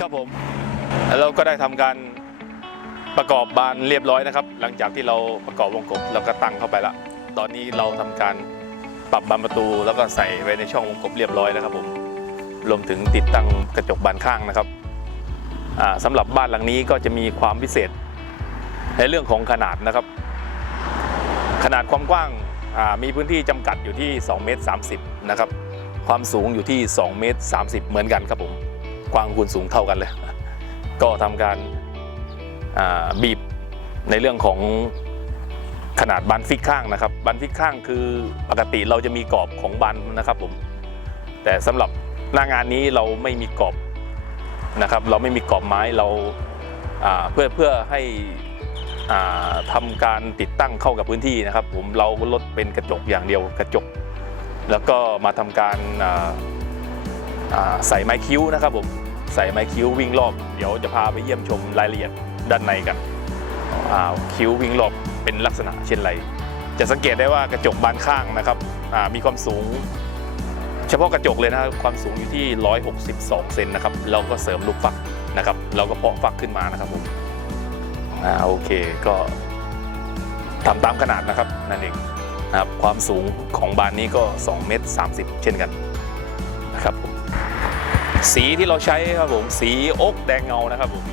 ครับผมแล้วเราก็ได้ทำการประกอบบานเรียบร้อยนะครับ หลังจากที่เราประกอบวงกบแล้วก็ตั้งเข้าไปละตอนนี้เราทำการปรับบานประตู แล้วก็ใส่ไว้ในช่องวงกบเรียบร้อยแล้วครับผมรวมถึงติดตั้งกระจกบานข้างนะครับอ่าสำหรับบ้านหลังนี้ก็จะมีความพิเศษ ในเรื่องของขนาดนะครับ ขนาดความกว้างมีพื้นที่จำกัดอยู่ที่2เมตร30นะครับความสูงอยู่ที่2เมตร30 เหมือนกันครับผม กว้างคูณสูงเท่ากันเลย ก็ทำการบีบในเรื่องของขนาดบานฟิกข้างนะครับบานฟิกข้างคือปกติเราจะมีกรอบของบานนะครับผมแต่สำหรับหน้างานนี้เราไม่มีกรอบนะครับ เราไม่มีกรอบไม้เราเพื่อเพื่อให้อ่าทำการติดตั้งเข้ากับพื้นที่นะครับ ผมเราลดเป็นกระจกอย่างเดียวกระจก แล้วก็มาทำการใส่ไม้คิ้วนะครับผม ใส่ไม้คิ้ววิ่งรอบ เดี๋ยวจะพาไปเยี่ยมชมรายละเอียดด้านในกันคิ้ววิ่งรอบเป็นลักษณะเช่นไร จะสังเกตได้ว่ากระจกบานข้างนะครับมีความสูง เฉพาะกระจกเลยนะครับความสูงอยู่ที่ 162 เซนนะครับเราก็เสริมลูกฟักนะครับเราก็เพาะฟักขึ้นมานะครับผมอ่าโอเคก็ทำตามขนาดนะครับนั่นเองนะครับความสูงของบานนี้ก็2เมตร30 เช่นกันนะครับผม สีที่เราใช้ครับผมสีอกแดงเงานะครับผม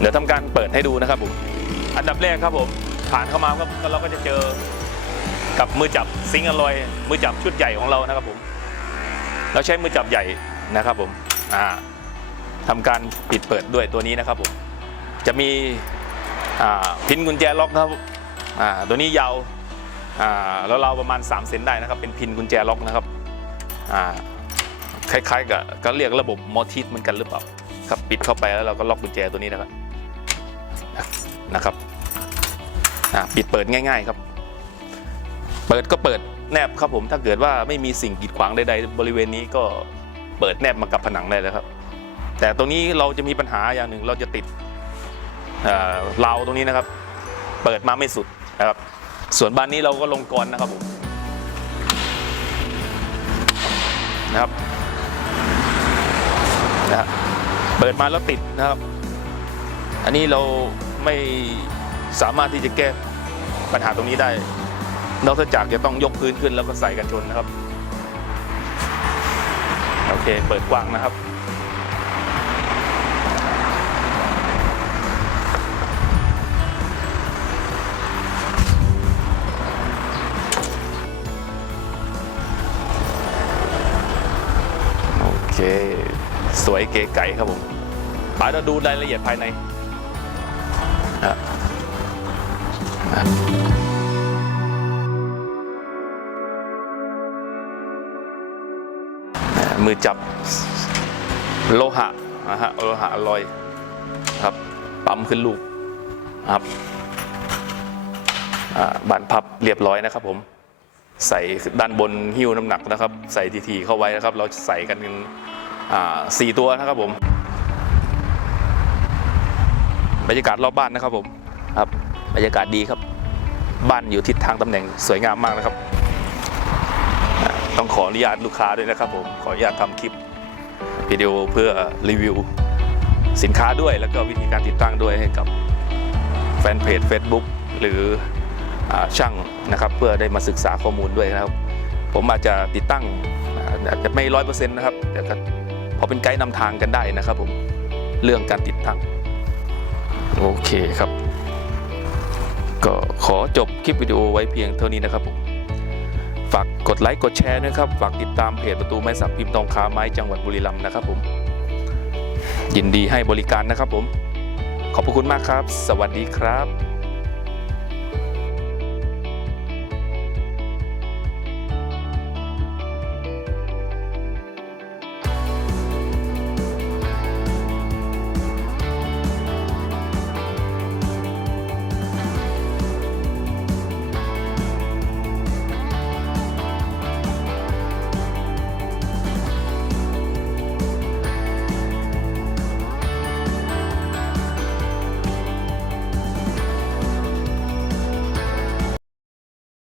เดี๋ยวทำการเปิดให้ดูนะครับผมอันดับแรกครับผมผ่านเข้ามาก็เราก็จะเจอกับมือจับซิงอลอยมือจับชุดใหญ่ของเรานะครับผมเราใช้มือจับใหญ่นะครับผมอ่าทำการปิดเปิดด้วยตัวนี้นะครับผมจะมีอ่าพินกุญแจล็อกครับอ่าตัวนี้ยาวอ่าแล้วเราวประมาณ 3 เซนได้นะครับ เป็นพินกุญแจล็อกนะครับอ่า คล้ายๆกับก็เรียกระบบมอทิสเหมือนกันหรือเปล่าครับปิดเข้าไปแล้วเราก็ล็อกกุญแจตัวนี้นะครับนะครับอ่าปิดเปิดง่าย ๆครับ เปิดก็เปิดแนบครับผมถ้าเกิดว่าไม่มีสิ่งกีดขวางใดๆบริเวณนี้ก็เปิดแนบมากับผนังได้แล้วครับ แต่ตรงนี้เราจะมีปัญหาอย่างหนึ่งเราจะติดเราวตรงนี้นะครับ เปิดมาไม่สุดนะครับส่วนบ้านนี้เราก็ลงกรนนะครับผมนะครับ นะฮะเปิดมาแล้วติดนะครับ อันนี้เราไม่สามารถที่จะแก้ปัญหาตรงนี้ได้ นอกจากจะต้องยกพื้นขึ้นแล้วก็ใส่กันชนนะครับ โอเค เปิดกว้างนะครับโอเค สวยเก๋ไก๋ครับผมไปเราดูรายละเอียดภายในอะมือจับโลหะนะฮะโลหะอลอยครับปั๊มขึ้นลูกครับบานพับเรียบร้อยนะครับผมใส่ด้านบนหิ้วน้ำหนักนะครับ ใส่ทีๆเข้าไว้นะครับ เราใส่กัน สี่ตัวนะครับผมบรรยากาศรอบบ้านนะครับผมครับบรรยากาศดีครับ บ้านอยู่ทิศทางตำแหน่งสวยงามมากนะครับอ่าต้องขออนุญาตลูกค้าด้วยนะครับผมขออนุญาตทำคลิปวิดีโอเพื่อรีวิว สินค้าด้วยแล้วก็วิธีการติดตั้งด้วยให้กับแฟนเพจ Facebook หรืออ่าช่างนะครับ เพื่อได้มาศึกษาข้อมูลด้วยนะครับ ผมอาจจะติดตั้งอ่าอาจจะไม่ร้อยเปอร์เซ็นต์นะครับแต่ก็ พอเป็นไกด์นำทางกันได้นะครับผมเรื่องการติดตั้งโอเคครับ ก็ขอจบคลิปวิดีโอไว้เพียงเท่านี้นะครับผมฝากกดไลค์กดแชร์นะครับฝากติดตามเพจประตูไม้สักพิมพ์ทองคาไม้จังหวัดบุรีรัมย์นะครับผมยินดีให้บริการนะครับผม ขอบพระคุณมากครับ สวัสดีครับ